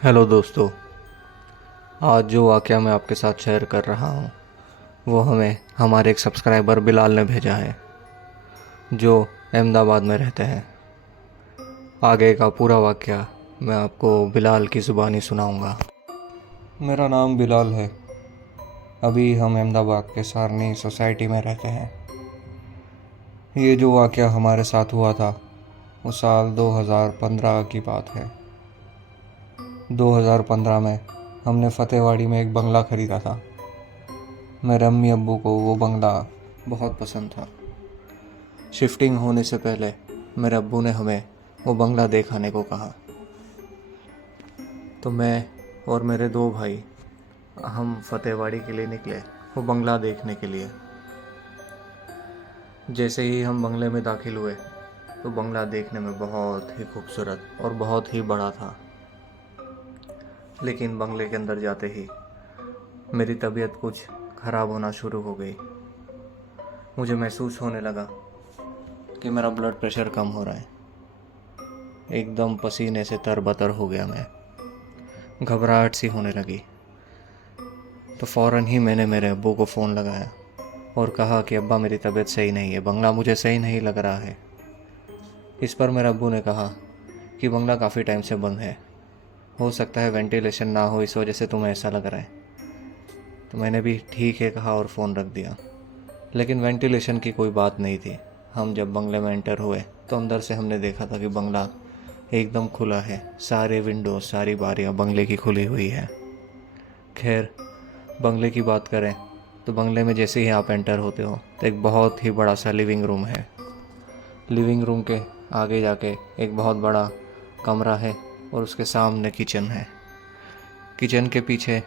Hello दोस्तों। आज जो वाक़या मैं आपके साथ शेयर कर रहा हूँ वो हमें हमारे एक सब्सक्राइबर बिलाल ने भेजा है, जो अहमदाबाद में रहते हैं। आगे का पूरा वाक़या मैं आपको बिलाल की ज़ुबानी सुनाऊँगा। मेरा नाम बिलाल है। अभी हम अहमदाबाद के सारनी सोसाइटी में रहते हैं। ये जो वाक़या हमारे साथ हुआ था वो साल 2015 की बात है। 2015 में हमने फ़तेहवाड़ी में एक बंगला ख़रीदा था। मेरे अम्मी अब्बू को वो बंगला बहुत पसंद था। शिफ्टिंग होने से पहले मेरे अब्बू ने हमें वो बंगला दिखाने को कहा, तो मैं और मेरे दो भाई हम फ़तेहवाड़ी के लिए निकले वो बंगला देखने के लिए। जैसे ही हम बंगले में दाखिल हुए तो बंगला देखने में बहुत ही खूबसूरत और बहुत ही बड़ा था। लेकिन बंगले के अंदर जाते ही मेरी तबीयत कुछ ख़राब होना शुरू हो गई। मुझे महसूस होने लगा कि मेरा ब्लड प्रेशर कम हो रहा है। एकदम पसीने से तरबतर हो गया मैं, घबराहट सी होने लगी। तो फ़ौरन ही मैंने मेरे अब्बू को फ़ोन लगाया और कहा कि अब्बा मेरी तबीयत सही नहीं है, बंगला मुझे सही नहीं लग रहा है। इस पर मेरे अब्बू ने कहा कि बंगला काफ़ी टाइम से बंद है, हो सकता है वेंटिलेशन ना हो, इस वजह से तुम्हें ऐसा लग रहा है। तो मैंने भी ठीक है कहा और फ़ोन रख दिया। लेकिन वेंटिलेशन की कोई बात नहीं थी। हम जब बंगले में एंटर हुए तो अंदर से हमने देखा था कि बंगला एकदम खुला है, सारे विंडो सारी बारियां बंगले की खुली हुई है। खैर, बंगले की बात करें तो बंगले में जैसे ही आप एंटर होते हो तो एक बहुत ही बड़ा सा लिविंग रूम है। लिविंग रूम के आगे जाके एक बहुत बड़ा कमरा है और उसके सामने किचन है। किचन के पीछे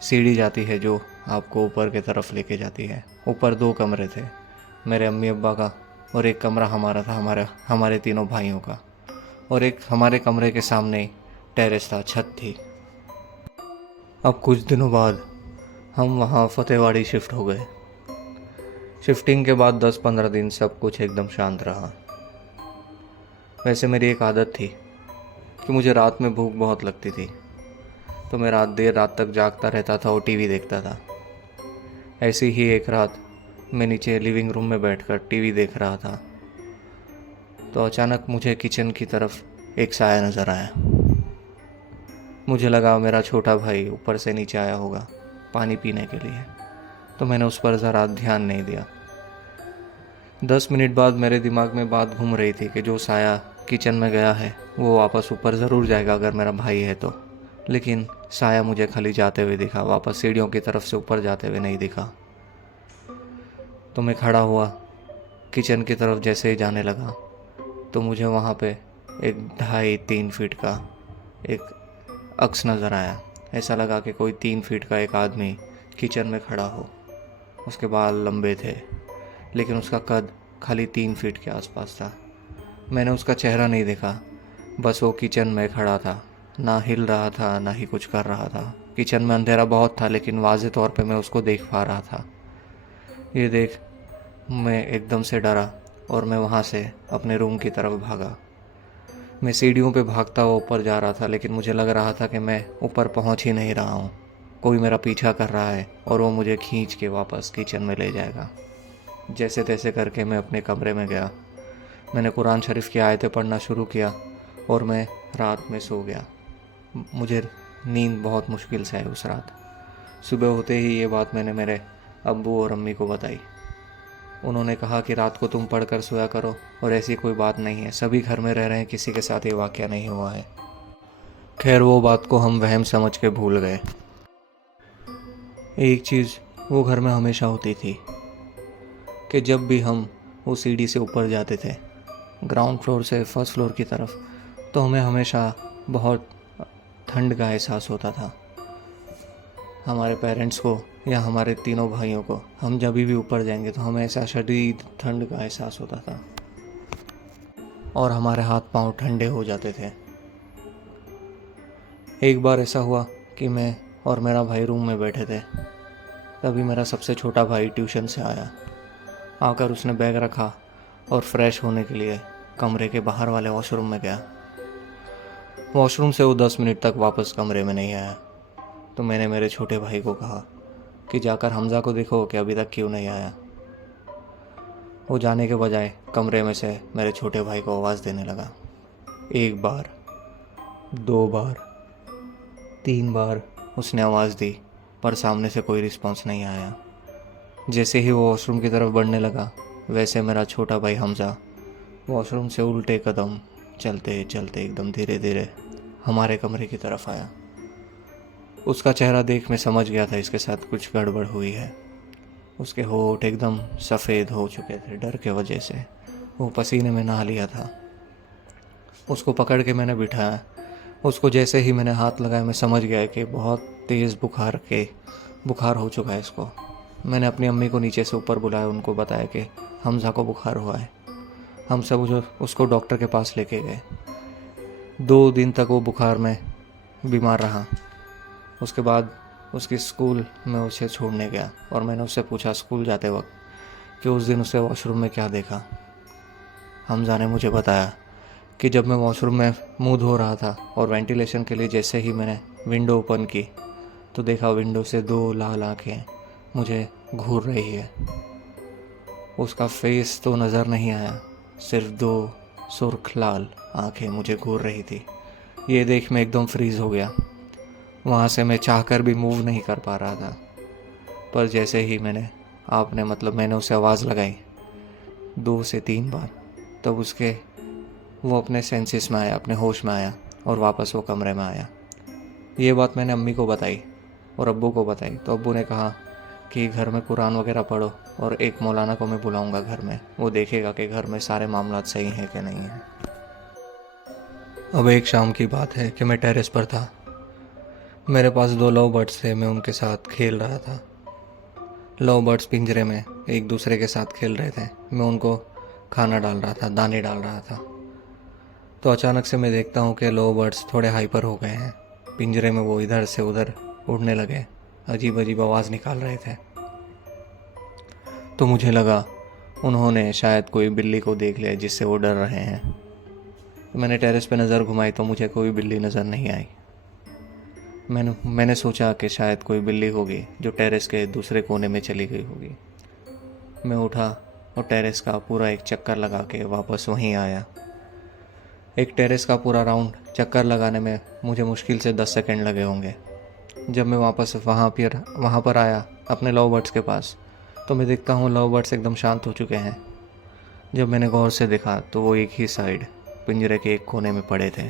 सीढ़ी जाती है जो आपको ऊपर की तरफ लेके जाती है। ऊपर दो कमरे थे, मेरे अम्मी अब्बा का, और एक कमरा हमारा था, हमारे तीनों भाइयों का। और एक हमारे कमरे के सामने टेरेस था, छत थी। अब कुछ दिनों बाद हम वहाँ फ़तेहवाड़ी शिफ्ट हो गए। शिफ्टिंग के बाद 10-15 दिन सब कुछ एकदम शांत रहा। वैसे मेरी एक आदत थी कि मुझे रात में भूख बहुत लगती थी, तो मैं देर रात तक जागता रहता था और टीवी देखता था। ऐसी ही एक रात मैं नीचे लिविंग रूम में बैठकर टीवी देख रहा था तो अचानक मुझे किचन की तरफ एक साया नज़र आया। मुझे लगा मेरा छोटा भाई ऊपर से नीचे आया होगा पानी पीने के लिए, तो मैंने उस पर ज़रा ध्यान नहीं दिया। 10 मिनट बाद मेरे दिमाग में बात घूम रही थी कि जो साया किचन में गया है वो वापस ऊपर ज़रूर जाएगा अगर मेरा भाई है तो। लेकिन साया मुझे खाली जाते हुए दिखा, वापस सीढ़ियों की तरफ से ऊपर जाते हुए नहीं दिखा। तो मैं खड़ा हुआ, किचन की तरफ जैसे ही जाने लगा तो मुझे वहाँ पे एक 2.5-3 फीट का एक अक्स नज़र आया। ऐसा लगा कि कोई 3 फीट का एक आदमी किचन में खड़ा हो। उसके बाल लंबे थे लेकिन उसका कद खाली 3 फीट के आसपास था। मैंने उसका चेहरा नहीं देखा, बस वो किचन में खड़ा था, ना हिल रहा था ना ही कुछ कर रहा था। किचन में अंधेरा बहुत था लेकिन वाज़े तौर पे मैं उसको देख पा रहा था। ये देख मैं एकदम से डरा और मैं वहाँ से अपने रूम की तरफ भागा। मैं सीढ़ियों पे भागता हुआ ऊपर जा रहा था लेकिन मुझे लग रहा था कि मैं ऊपर पहुँच ही नहीं रहा हूँ। कोई मेरा पीछा कर रहा है और वो मुझे खींच के वापस किचन में ले जाएगा। जैसे तैसे करके मैं अपने कमरे में गया। मैंने कुरान शरीफ की आयतें पढ़ना शुरू किया और मैं रात में सो गया। मुझे नींद बहुत मुश्किल से आई उस रात। सुबह होते ही ये बात मैंने मेरे अब्बू और अम्मी को बताई। उन्होंने कहा कि रात को तुम पढ़ कर सोया करो और ऐसी कोई बात नहीं है, सभी घर में रह रहे हैं, किसी के साथ ये वाक़या नहीं हुआ है। खैर, वो बात को हम वहम समझ के भूल गए। एक चीज़ वो घर में हमेशा होती थी कि जब भी हम वो सीढ़ी से ऊपर जाते थे ग्राउंड फ्लोर से फर्स्ट फ्लोर की तरफ, तो हमें हमेशा बहुत ठंड का एहसास होता था। हमारे पेरेंट्स को या हमारे तीनों भाइयों को, हम जब भी ऊपर जाएंगे तो हमें ऐसा शदीद ठंड का एहसास होता था और हमारे हाथ पांव ठंडे हो जाते थे। एक बार ऐसा हुआ कि मैं और मेरा भाई रूम में बैठे थे। तभी मेरा सबसे छोटा भाई ट्यूशन से आया। आकर उसने बैग रखा और फ्रेश होने के लिए कमरे के बाहर वाले वॉशरूम में गया। वॉशरूम से वो 10 मिनट तक वापस कमरे में नहीं आया। तो मैंने मेरे छोटे भाई को कहा कि जाकर हमज़ा को देखो कि अभी तक क्यों नहीं आया। वो जाने के बजाय कमरे में से मेरे छोटे भाई को आवाज़ देने लगा। 1 बार, 2 बार, 3 बार उसने आवाज़ दी, पर सामने से कोई रिस्पॉन्स नहीं आया। जैसे ही वो वॉशरूम की तरफ बढ़ने लगा, वैसे मेरा छोटा भाई हमज़ा वॉशरूम से उल्टे कदम चलते चलते एकदम धीरे धीरे हमारे कमरे की तरफ आया। उसका चेहरा देख मैं समझ गया था इसके साथ कुछ गड़बड़ हुई है। उसके होंठ एकदम सफ़ेद हो चुके थे डर के वजह से। वो पसीने में नहा लिया था। उसको पकड़ के मैंने बिठाया। उसको जैसे ही मैंने हाथ लगाया, मैं समझ गया कि बहुत तेज़ बुखार हो चुका है इसको। मैंने अपनी अम्मी को नीचे से ऊपर बुलाया, उनको बताया कि हमज़ा को बुखार हुआ है। हम सब उसको डॉक्टर के पास लेके गए। 2 दिन तक वो बुखार में बीमार रहा। उसके बाद उसकी स्कूल में उसे छोड़ने गया और मैंने उससे पूछा स्कूल जाते वक्त कि उस दिन उसे वॉशरूम में क्या देखा। हमज़ा ने मुझे बताया कि जब मैं वॉशरूम में मुंह धो रहा था और वेंटिलेशन के लिए जैसे ही मैंने विंडो ओपन की, तो देखा विंडो से 2 लाल आँखें मुझे घूर रही है। उसका फेस तो नज़र नहीं आया, सिर्फ 2 सुर्ख लाल आँखें मुझे घूर रही थी। ये देख मैं एकदम फ्रीज़ हो गया। वहाँ से मैं चाहकर भी मूव नहीं कर पा रहा था। पर जैसे ही मैंने उसे आवाज़ लगाई 2 से 3 बार, तब वो अपने सेंसेस में आया, अपने होश में आया और वापस वो कमरे में आया। ये बात मैंने अम्मी को बताई और अब्बू को बताई, तो अब्बू ने कहा कि घर में कुरान वगैरह पढ़ो और एक मौलाना को मैं बुलाऊंगा घर में, वो देखेगा कि घर में सारे मामलात सही हैं कि नहीं हैं। अब एक शाम की बात है कि मैं टेरेस पर था। मेरे पास 2 लव बर्ड्स थे, मैं उनके साथ खेल रहा था। लव बर्ड्स पिंजरे में एक दूसरे के साथ खेल रहे थे। मैं उनको खाना डाल रहा था, दाने डाल रहा था। तो अचानक से मैं देखता हूँ कि लव बर्ड्स थोड़े हाइपर हो गए हैं। पिंजरे में वो इधर से उधर उड़ने लगे, अजीब अजीब आवाज़ निकाल रहे थे। तो मुझे लगा उन्होंने शायद कोई बिल्ली को देख लिया जिससे वो डर रहे हैं। तो मैंने टेरेस पे नज़र घुमाई तो मुझे कोई बिल्ली नज़र नहीं आई। मैंने सोचा कि शायद कोई बिल्ली होगी जो टेरेस के दूसरे कोने में चली गई होगी। मैं उठा और टेरेस का पूरा एक चक्कर लगा के वापस वहीं आया। एक टेरेस का पूरा राउंड चक्कर लगाने में मुझे मुश्किल से 10 सेकंड लगे होंगे। जब मैं वापस वहाँ पर आया अपने लव बर्ड्स के पास, तो मैं देखता हूँ लव बर्ड्स एकदम शांत हो चुके हैं। जब मैंने गौर से देखा तो वो एक ही साइड पिंजरे के एक कोने में पड़े थे।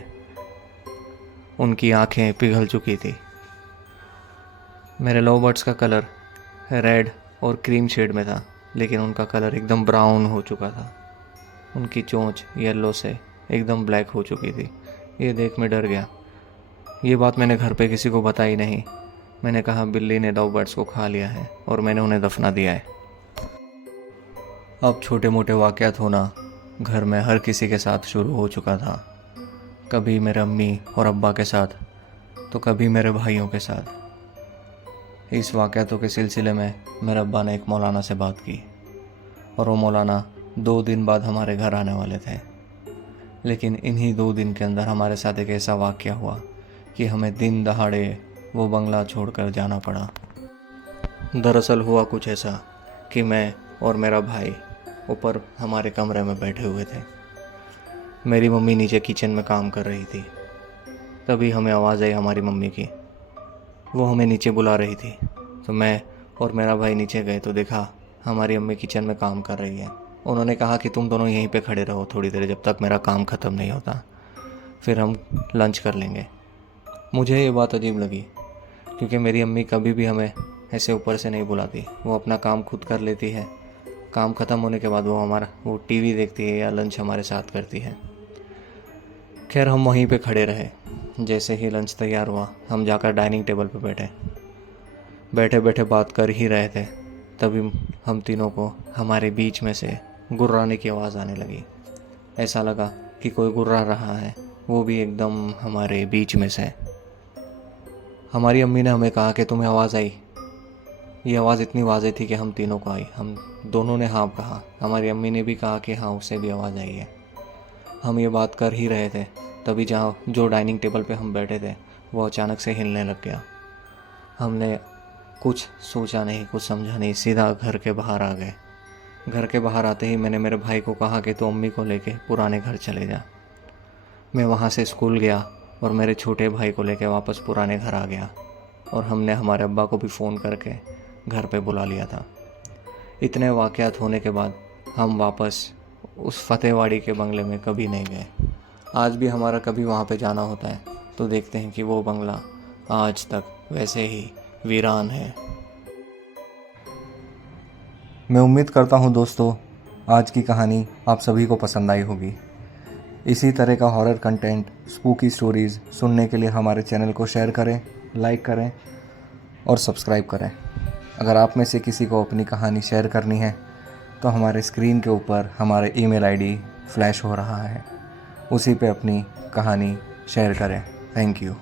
उनकी आंखें पिघल चुकी थी। मेरे लव बर्ड्स का कलर रेड और क्रीम शेड में था, लेकिन उनका कलर एकदम ब्राउन हो चुका था। उनकी चोंच येलो से एकदम ब्लैक हो चुकी थी। ये देख मैं डर गया। ये बात मैंने घर पे किसी को बताई नहीं। मैंने कहा बिल्ली ने लव बर्ड्स को खा लिया है और मैंने उन्हें दफना दिया है। अब छोटे मोटे वाक़यात होना घर में हर किसी के साथ शुरू हो चुका था। कभी मेरे अम्मी और अब्बा के साथ, तो कभी मेरे भाइयों के साथ। इस वाक़यातों के सिलसिले में मेरे अब्बा ने एक मौलाना से बात की और वो मौलाना 2 दिन बाद हमारे घर आने वाले थे। लेकिन इन्हीं 2 दिन के अंदर हमारे साथ एक ऐसा वाक़या हुआ कि हमें दिन दहाड़े वो बंगला छोड़कर जाना पड़ा। दरअसल हुआ कुछ ऐसा कि मैं और मेरा भाई ऊपर हमारे कमरे में बैठे हुए थे। मेरी मम्मी नीचे किचन में काम कर रही थी। तभी हमें आवाज़ आई हमारी मम्मी की। वो हमें नीचे बुला रही थी। तो मैं और मेरा भाई नीचे गए तो देखा हमारी अम्मी किचन में काम कर रही है। उन्होंने कहा कि तुम दोनों यहीं पे खड़े रहो थोड़ी देर, जब तक मेरा काम ख़त्म नहीं होता, फिर हम लंच कर लेंगे। मुझे ये बात अजीब लगी क्योंकि मेरी अम्मी कभी भी हमें ऐसे ऊपर से नहीं बुलाती। वो अपना काम खुद कर लेती है। काम ख़त्म होने के बाद वो टीवी देखती है या लंच हमारे साथ करती है। खैर हम वहीं पे खड़े रहे। जैसे ही लंच तैयार हुआ हम जाकर डाइनिंग टेबल पर बैठे बैठे बात कर ही रहे थे। तभी हम तीनों को हमारे बीच में से गुर्राने की आवाज़ आने लगी। ऐसा लगा कि कोई गुर्रा रहा है, वो भी एकदम हमारे बीच में से। हमारी अम्मी ने हमें कहा कि तुम्हें आवाज़ आई। ये आवाज़ इतनी वाज़ेह थी कि हम तीनों को आई। हम दोनों ने हाँ कहा। हमारी अम्मी ने भी कहा कि हाँ उसे भी आवाज़ आई है। हम ये बात कर ही रहे थे तभी जहाँ जो डाइनिंग टेबल पे हम बैठे थे वो अचानक से हिलने लग गया। हमने कुछ सोचा नहीं, कुछ समझा नहीं, सीधा घर के बाहर आ गए। घर के बाहर आते ही मैंने मेरे भाई को कहा कि तू अम्मी को लेके पुराने घर चले जा। मैं वहाँ से स्कूल गया और मेरे छोटे भाई को लेके वापस पुराने घर आ गया और हमने हमारे अब्बा को भी फ़ोन करके घर पे बुला लिया था। इतने वाक़यात होने के बाद हम वापस उस फतेहवाड़ी के बंगले में कभी नहीं गए। आज भी हमारा कभी वहाँ पे जाना होता है तो देखते हैं कि वो बंगला आज तक वैसे ही वीरान है। मैं उम्मीद करता हूँ दोस्तों, आज की कहानी आप सभी को पसंद आई होगी। इसी तरह का हॉरर कंटेंट, स्पूकी स्टोरीज़ सुनने के लिए हमारे चैनल को शेयर करें, लाइक करें और सब्सक्राइब करें। अगर आप में से किसी को अपनी कहानी शेयर करनी है तो हमारे स्क्रीन के ऊपर हमारे ईमेल आईडी फ्लैश हो रहा है, उसी पे अपनी कहानी शेयर करें। Thank you.